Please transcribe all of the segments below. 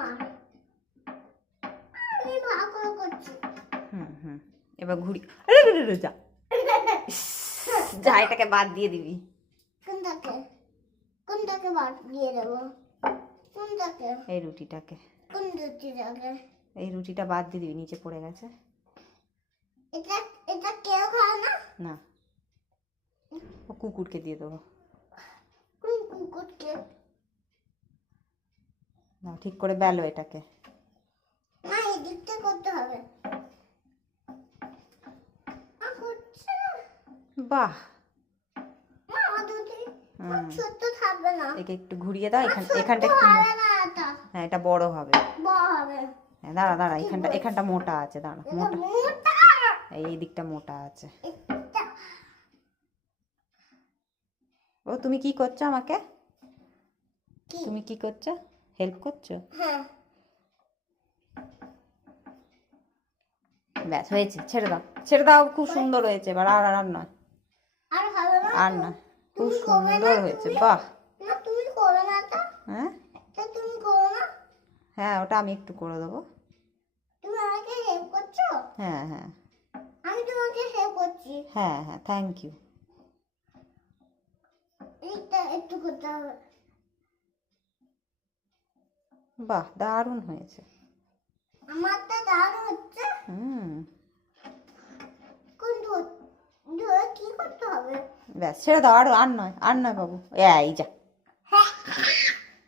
আমার, আমি ভালো করছি। এবার ঘুরি। আরে রে রে যা যা, এটাকে বাদ দিয়ে দিবি। কোনটাকে বাদ দিয়ে দেবো? কোনটাকে? এই রুটিটাকে। কোন রুটিটাকে? এই রুটিটা বাদ দিয়ে দিবি, নিচে পড়ে গেছে। এটা এটা কেউ খায় না? না, ও কুকুরকে দিয়ে দেবো। কোন কুকুরকে? না, ঠিক করে বেলো এটাকে। না, এই দিকটা করতে হবে। হচ্ছে না। বাহ, মা দুটি ছোট থাকবে না। একে একটু ঘুরিয়ে দাও। এখানটা একটু, হবে না এটা। হ্যাঁ এটা বড় হবে। বড় হবে। হ্যাঁ দাঁড়া দাঁড়া, এখানটা মোটা আছে, দাঁড়া। এটা মোটা, মোটা। এই দিকটা মোটা আছে। এটা ও তুমি কি করছো আমাকে? কি? তুমি কি করছো? হেল্প করছো? হ্যাঁ। ব্যাস হয়েছে, ছেড়ে দাও ছেড়ে দাও। খুব সুন্দর হয়েছে। এবার আর নয়, আর হবে না? আর না, খুব সুন্দর হয়েছে। বাহ। না তুমি করো না তো। হ্যাঁ তা তুমি করো না। হ্যাঁ, ওটা আমি একটু করে দেবো। তুমি আমাকে হেল্প করছো? হ্যাঁ হ্যাঁ আমি তোমাকে হেল্প করছি। হ্যাঁ হ্যাঁ, থ্যাংক ইউ। এইটা একটু করতে হবে। বাহ, দারুণ হয়েছে। আমারটা দারুণ হচ্ছে। কিন্তু কি করতে হবে? ব্যাস ছেড়ে দাও। আর নয়, আর নয় বাবু। এই যা। হ্যাঁ,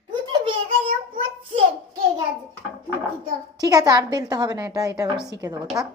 তুই বেড়ে গিয়ে পড়ছে কে গেছে তুই তো। ঠিক আছে, আর বেলতে হবে না, এটা এবার শিখে দেবো, থাক।